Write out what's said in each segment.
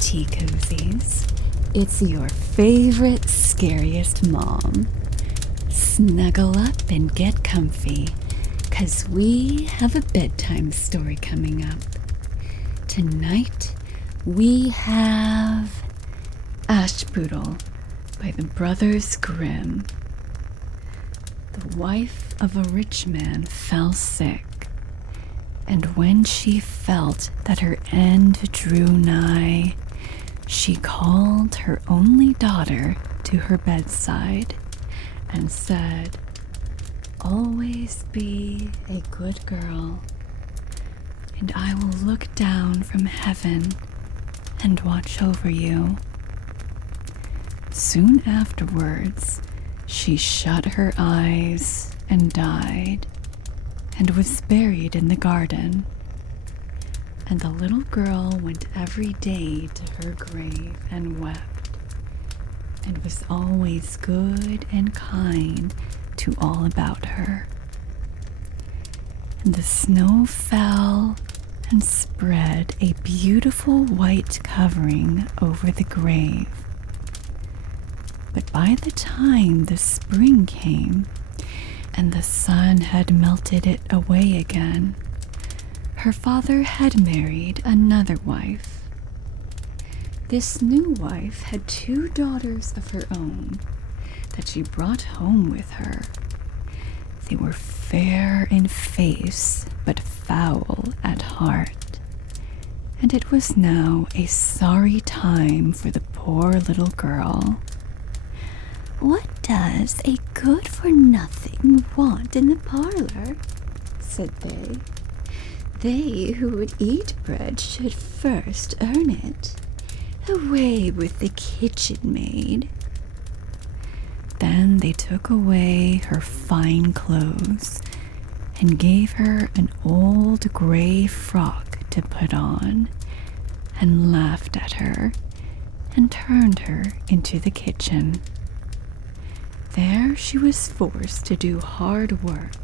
tea cozies. It's your favorite scariest mom. Snuggle up and get comfy, 'cause we have a bedtime story coming up. Tonight, we have Ashputtel by the Brothers Grimm. The wife of a rich man fell sick, and when she felt that her end drew nigh, she called her only daughter to her bedside and said, "Always be a good girl, and I will look down from heaven and watch over you." Soon afterwards, she shut her eyes and died, and was buried in the garden. And the little girl went every day to her grave and wept, and was always good and kind to all about her. And the snow fell and spread a beautiful white covering over the grave. But by the time the spring came, and the sun had melted it away again, her father had married another wife. This new wife had 2 daughters of her own that she brought home with her. They were fair in face, but foul at heart, and it was now a sorry time for the poor little girl. "What does a good-for-nothing want in the parlor?" said they. "They who would eat bread should first earn it. Away with the kitchen maid." Then they took away her fine clothes and gave her an old gray frock to put on, and laughed at her and turned her into the kitchen. There she was forced to do hard work,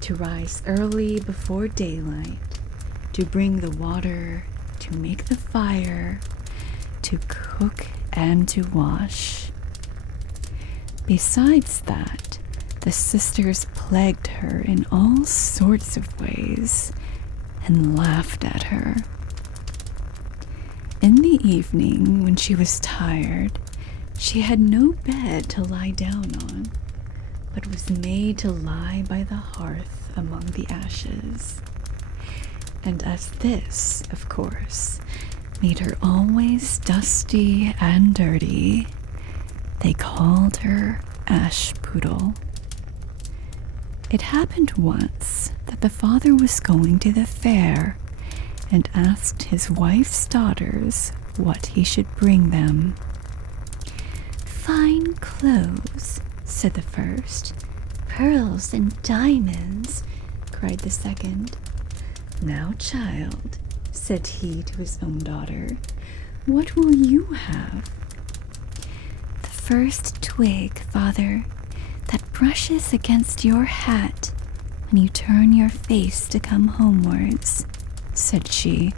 to rise early before daylight, to bring the water, to make the fire, to cook and to wash. Besides that, the sisters plagued her in all sorts of ways and laughed at her. In the evening, when she was tired, she had no bed to lie down on, but was made to lie by the hearth among the ashes. And as this, of course, made her always dusty and dirty, they called her Ashputtel. It happened once that the father was going to the fair and asked his wife's daughters what he should bring them. "Fine clothes," said the first. "Pearls and diamonds," cried the second. "Now, child," said he to his own daughter, "what will you have?" "The first twig, father, that brushes against your hat when you turn your face to come homewards," said she.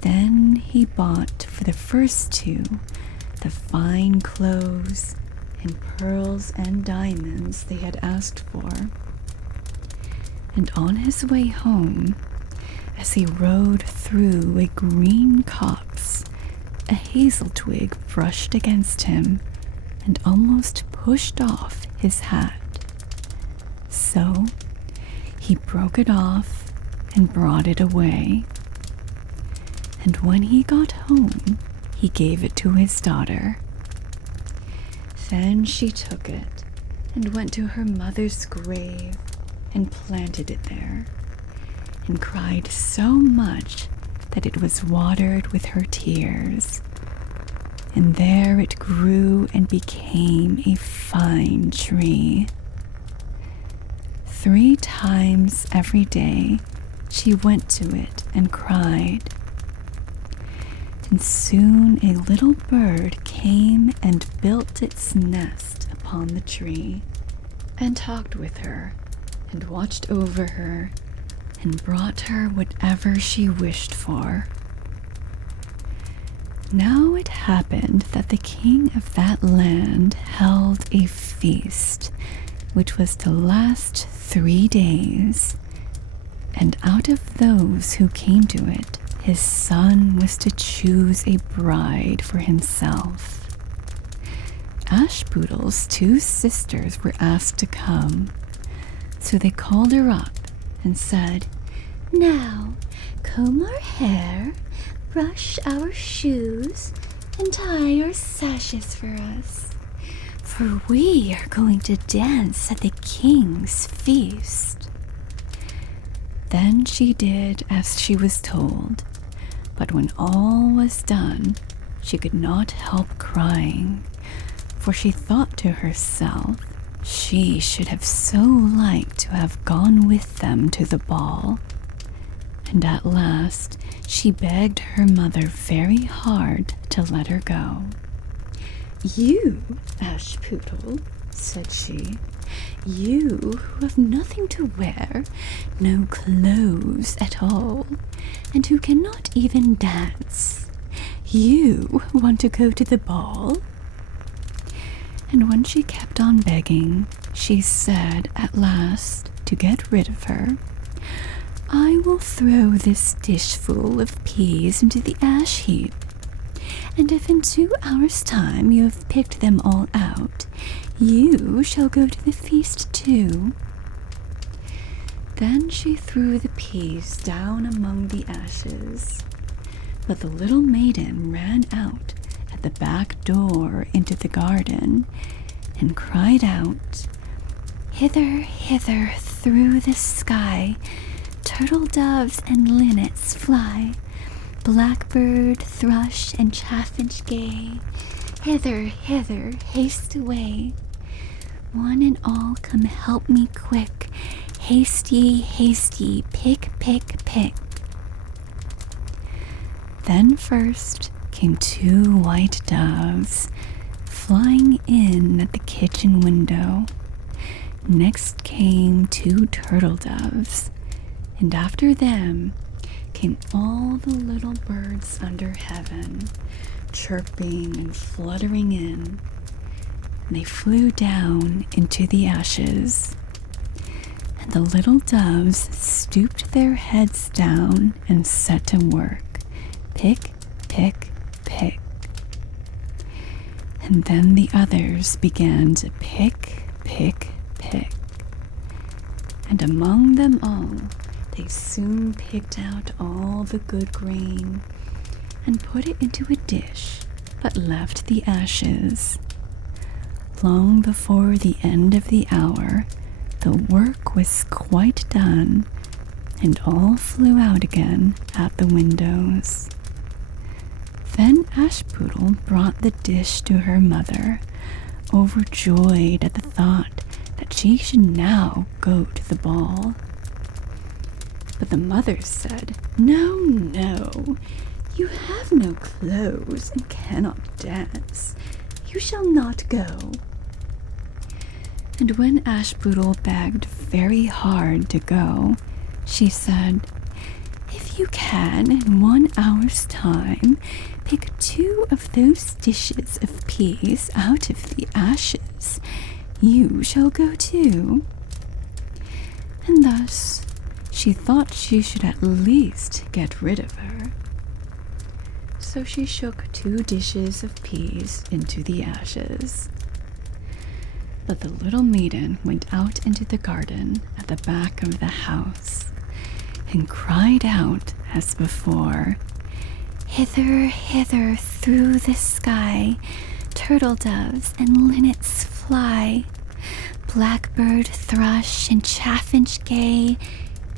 Then he bought for the first 2 the fine clothes and pearls and diamonds they had asked for. And on his way home, as he rode through a green copse, a hazel twig brushed against him and almost pushed off his hat. So he broke it off and brought it away. And when he got home, he gave it to his daughter. Then she took it and went to her mother's grave and planted it there, and cried so much that it was watered with her tears. And there it grew and became a fine tree. 3 times every day she went to it and cried. And soon a little bird came and built its nest upon the tree, and talked with her, and watched over her, and brought her whatever she wished for. Now it happened that the king of that land held a feast, which was to last 3 days. And out of those who came to it, his son was to choose a bride for himself. Ashputtel's 2 sisters were asked to come, so they called her up and said, "Now, comb our hair, brush our shoes, and tie our sashes for us, for we are going to dance at the king's feast." Then she did as she was told, but when all was done, she could not help crying, for she thought to herself she should have so liked to have gone with them to the ball. And at last she begged her mother very hard to let her go. "You, Ashputtel," said she, "you who have nothing to wear, no clothes at all, and who cannot even dance, you want to go to the ball?" And when she kept on begging, she said at last, to get rid of her, "I will throw this dishful of peas into the ash heap, and if in 2 hours' time you have picked them all out, you shall go to the feast too." Then she threw the peas down among the ashes, but the little maiden ran out at the back door into the garden and cried out, "Hither, hither, through the sky, turtle doves and linnets fly, blackbird, thrush, and chaffinch gay, hither, hither, haste away. One and all come help me quick, hasty, hasty, pick, pick, pick." Then first came 2 white doves, flying in at the kitchen window. Next came 2 turtle doves, and after them came all the little birds under heaven, chirping and fluttering in. And they flew down into the ashes, and the little doves stooped their heads down and set to work. Pick, pick, pick. And then the others began to pick, pick, pick. And among them all, they soon picked out all the good grain and put it into a dish, but left the ashes. Long before the end of the hour, the work was quite done, and all flew out again at the windows. Then Ashputtel brought the dish to her mother, overjoyed at the thought that she should now go to the ball. But the mother said, "No, no, you have no clothes and cannot dance. You shall not go." And when Ashputtel begged very hard to go, she said, "If you can in 1 hour's time pick 2 of those dishes of peas out of the ashes, you shall go too." And thus she thought she should at least get rid of her. So she shook 2 dishes of peas into the ashes. But the little maiden went out into the garden at the back of the house and cried out as before, "Hither, hither, through the sky, turtle doves and linnets fly, blackbird, thrush, and chaffinch gay,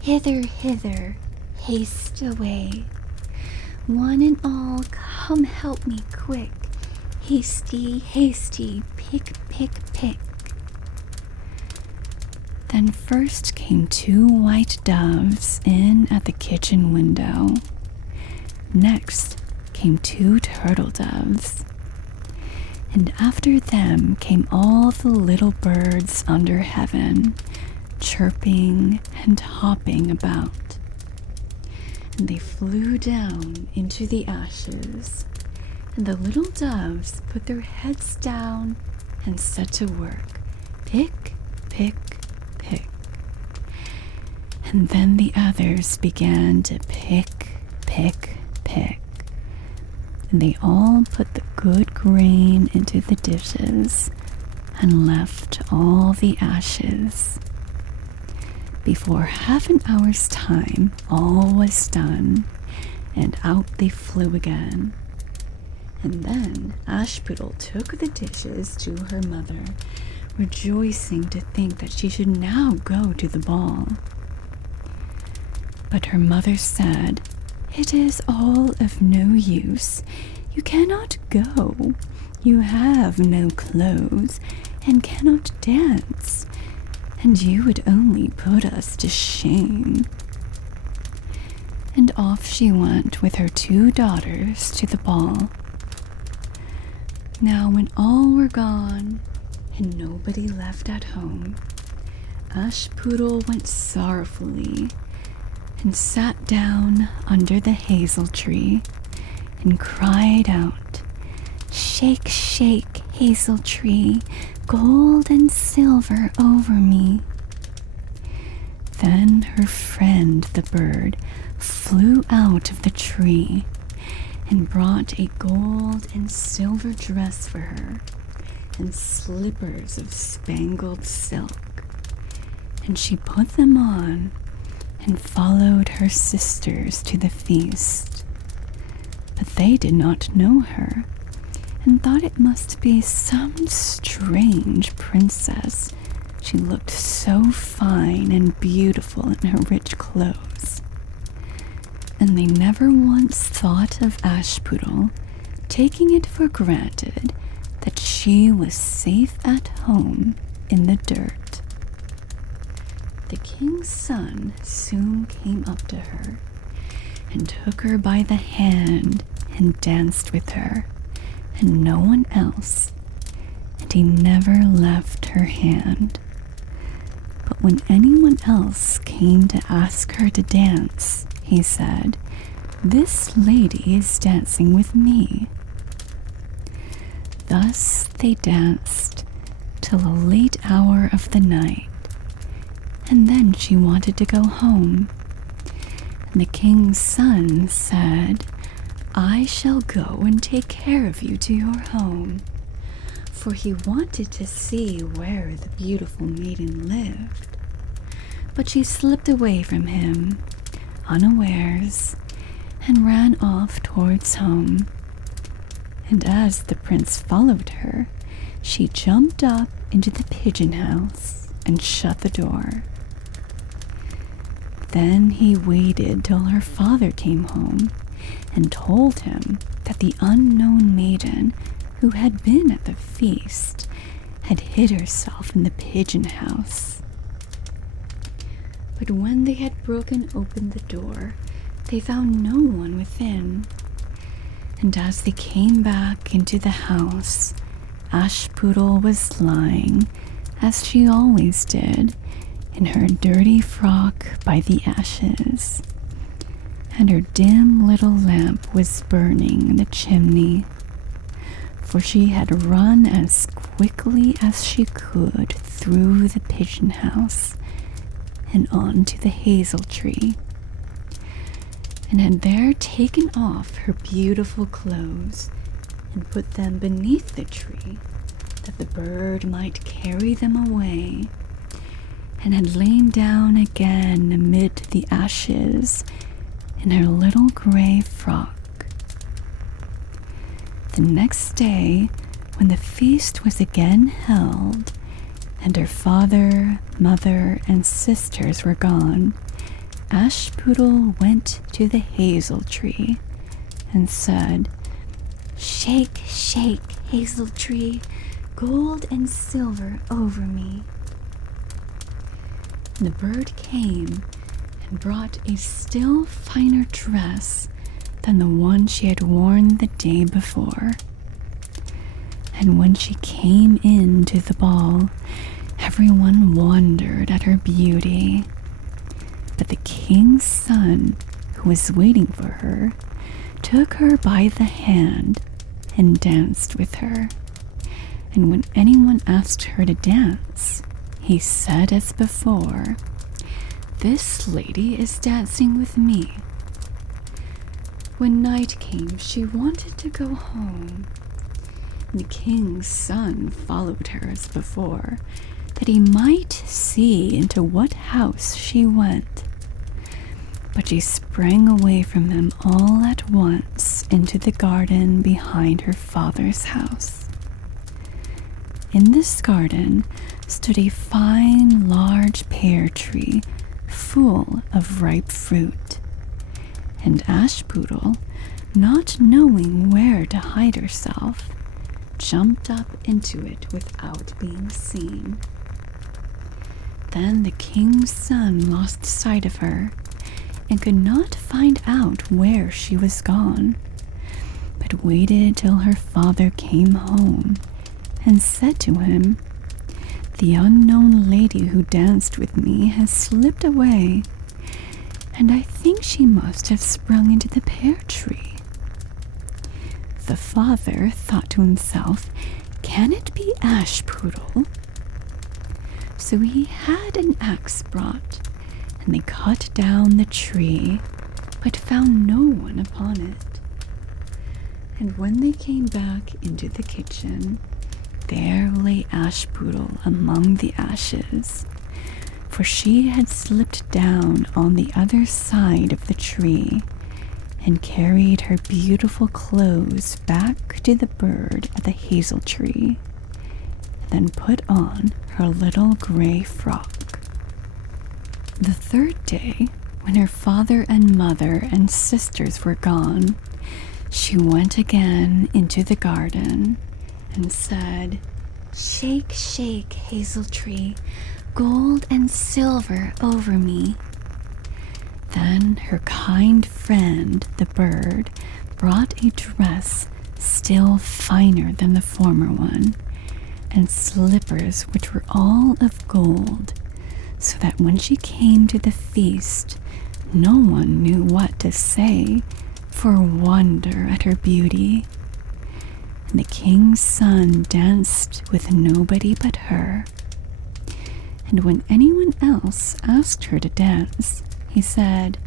hither, hither, haste away. One and all come help me quick, hasty, hasty, pick, pick, pick." Then first came 2 white doves in at the kitchen window. Next came 2 turtle doves. And after them came all the little birds under heaven, chirping and hopping about. And they flew down into the ashes, And the little doves put their heads down and set to work. Pick, pick, pick. And then the others began to pick, pick, pick. And they all put the good grain into the dishes and left all the ashes. Before half an hour's time, all was done, and out they flew again. And then Ashputtel took the dishes to her mother, rejoicing to think that she should now go to the ball. But her mother said, "It is all of no use. You cannot go. You have no clothes and cannot dance, and you would only put us to shame." And off she went with her 2 daughters to the ball. Now when all were gone and nobody left at home, Ashputtel went sorrowfully and sat down under the hazel tree and cried out, "Shake, shake, hazel tree, gold and silver over me." Then her friend the bird flew out of the tree and brought a gold and silver dress for her and slippers of spangled silk. And she put them on and followed her sisters to the feast. But they did not know her and thought it must be some strange princess. She looked so fine and beautiful in her rich clothes. And they never once thought of Ashputtel, taking it for granted that she was safe at home in the dirt. The king's son soon came up to her and took her by the hand and danced with her, and no one else, and he never left her hand. But when anyone else came to ask her to dance, he said, "This lady is dancing with me." Thus they danced till a late hour of the night, and then she wanted to go home. And the king's son said, "I shall go and take care of you to your home," for he wanted to see where the beautiful maiden lived. But she slipped away from him, unawares, and ran off towards home. And as the prince followed her, she jumped up into the pigeon house and shut the door. Then he waited till her father came home and told him that the unknown maiden who had been at the feast had hid herself in the pigeon house. But when they had broken open the door, they found no one within. And as they came back into the house, Ashputtel was lying, as she always did, in her dirty frock by the ashes, and her dim little lamp was burning in the chimney, for she had run as quickly as she could through the pigeon house and onto the hazel tree, and had there taken off her beautiful clothes and put them beneath the tree, that the bird might carry them away, and had lain down again amid the ashes in her little gray frock. The next day, when the feast was again held, and her father, mother, and sisters were gone, Ashputtel went to the hazel tree and said, "Shake, shake, hazel tree, gold and silver over me." And the bird came and brought a still finer dress than the one she had worn the day before. And when she came into the ball, everyone wondered at her beauty. But the king's son, who was waiting for her, took her by the hand and danced with her. And when anyone asked her to dance, he said as before, "This lady is dancing with me." When night came, she wanted to go home. The king's son followed her as before, that he might see into what house she went. But she sprang away from him all at once into the garden behind her father's house. In this garden stood a fine large pear tree full of ripe fruit, and Ashputtel, not knowing where to hide herself, jumped up into it without being seen. Then the king's son lost sight of her and could not find out where she was gone, but waited till her father came home and said to him, "The unknown lady who danced with me has slipped away, and I think she must have sprung into the pear tree." The father thought to himself, "Can it be Ashputtel?" So he had an axe brought, and they cut down the tree, but found no one upon it. And when they came back into the kitchen, there lay Ashputtel among the ashes, for she had slipped down on the other side of the tree and carried her beautiful clothes back to the bird at the hazel tree, then put on her little gray frock. The third day, when her father and mother and sisters were gone, she went again into the garden and said, "Shake, shake, hazel tree, gold and silver over me." Then her kind friend, the bird, brought a dress still finer than the former one, and slippers which were all of gold, so that when she came to the feast, no one knew what to say for wonder at her beauty. And the king's son danced with nobody but her. And when anyone else asked her to dance, he said,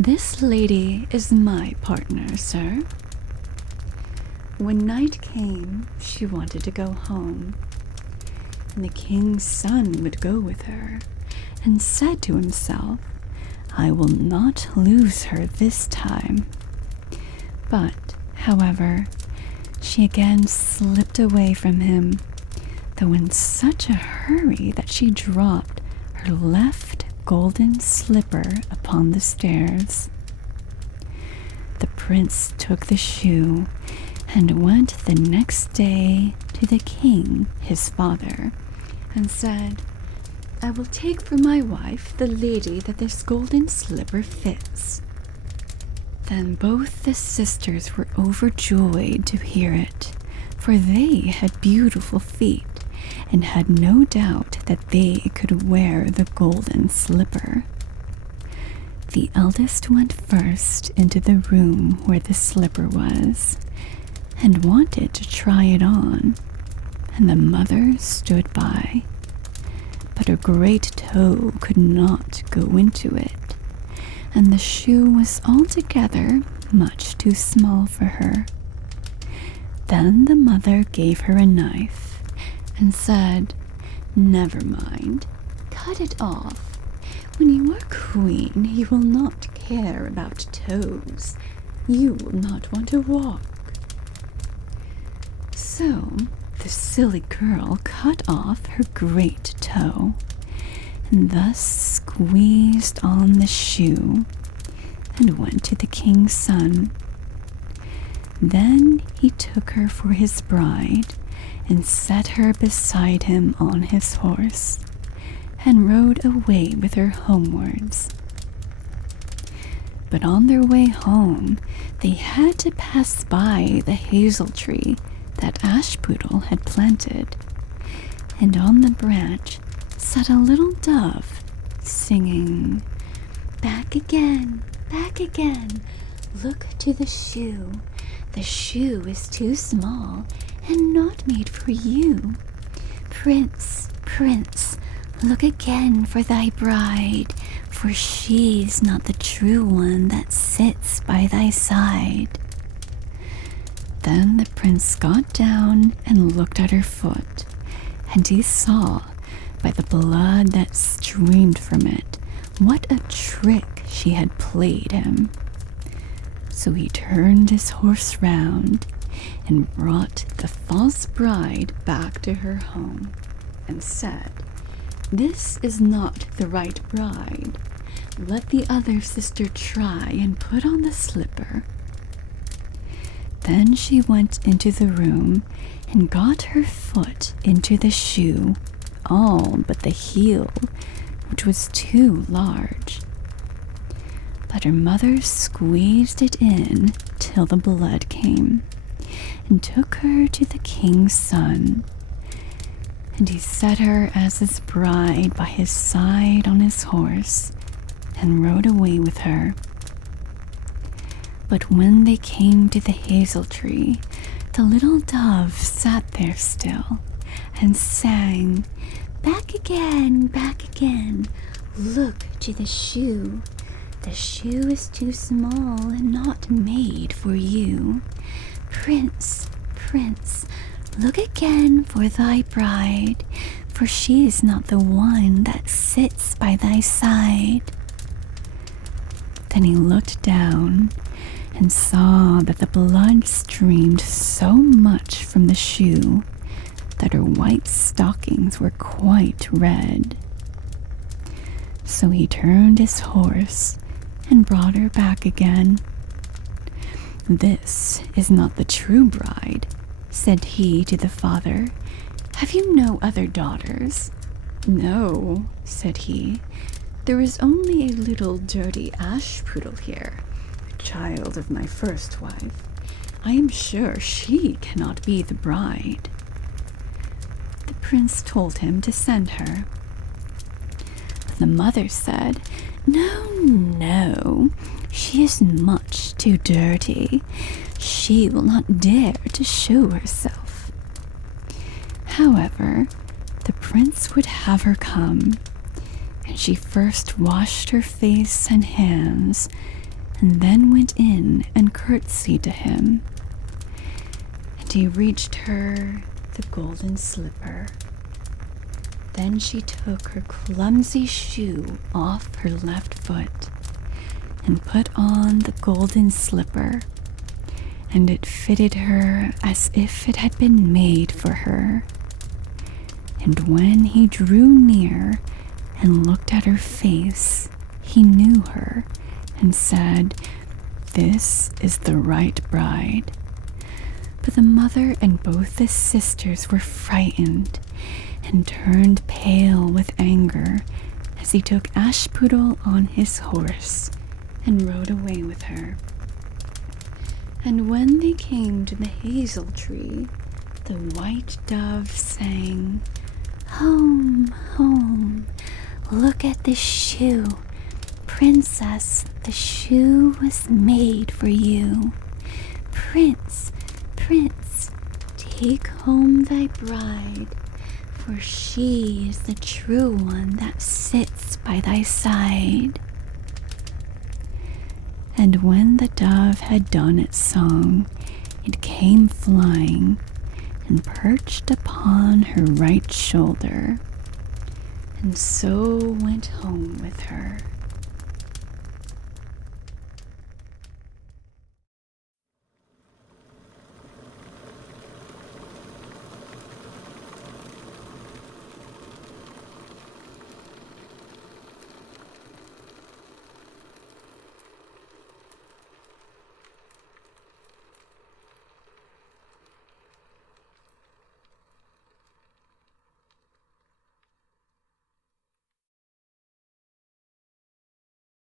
"This lady is my partner, sir." When night came, she wanted to go home, and the king's son would go with her, and said to himself, "I will not lose her this time." But, however, she again slipped away from him, though in such a hurry that she dropped her left golden slipper upon the stairs. The prince took the shoe and went the next day to the king, his father, and said, "I will take for my wife the lady that this golden slipper fits." Then both the sisters were overjoyed to hear it, for they had beautiful feet, and had no doubt that they could wear the golden slipper. The eldest went first into the room where the slipper was, and wanted to try it on, and the mother stood by. But her great toe could not go into it, and the shoe was altogether much too small for her. Then the mother gave her a knife, and said, "Never mind, cut it off. When you are queen, you will not care about toes. You will not want to walk." So the silly girl cut off her great toe, and thus squeezed on the shoe, and went to the king's son. Then he took her for his bride, and set her beside him on his horse, and rode away with her homewards. But on their way home, they had to pass by the hazel tree that Ashputtel had planted, and on the branch sat a little dove, singing, back again, look to the shoe, The shoe is too small and not made for you. Prince, prince, look again for thy bride, for she's not the true one that sits by thy side. Then the prince got down and looked at her foot, and he saw, by the blood that streamed from it, what a trick she had played him. So he turned his horse round and brought the false bride back to her home and said, "This is not the right bride. Let the other sister try and put on the slipper." Then she went into the room and got her foot into the shoe, all but the heel, which was too large. But her mother squeezed it in till the blood came, and took her to the king's son. And he set her as his bride by his side on his horse, and rode away with her. But when they came to the hazel tree, the little dove sat there still, and sang, back again, look to the shoe. The shoe is too small and not made for you. Prince, prince, look again for thy bride, for she is not the one that sits by thy side." Then he looked down and saw that the blood streamed so much from the shoe that her white stockings were quite red. So he turned his horse and brought her back again. "This is not the true bride," said he to the father. "Have you no other daughters?" "No," said he. "There is only a little dirty Ashputtel here, a child of my first wife. I am sure she cannot be the bride." The prince told him to send her. But the mother said, No, she is much too dirty. She will not dare to show herself." However, the prince would have her come, and she first washed her face and hands, and then went in and curtsied to him. And he reached her the golden slipper. Then she took her clumsy shoe off her left foot and put on the golden slipper, and it fitted her as if it had been made for her. And when he drew near and looked at her face, he knew her and said, "This is the right bride." But the mother and both the sisters were frightened and turned pale with anger as he took Ashputtel on his horse and rode away with her. And when they came to the hazel tree, the white dove sang, "Home, home, look at the shoe. Princess, the shoe was made for you. Prince, prince, take home thy bride, for she is the true one that sits by thy side." And when the dove had done its song, it came flying and perched upon her right shoulder, and so went home with her.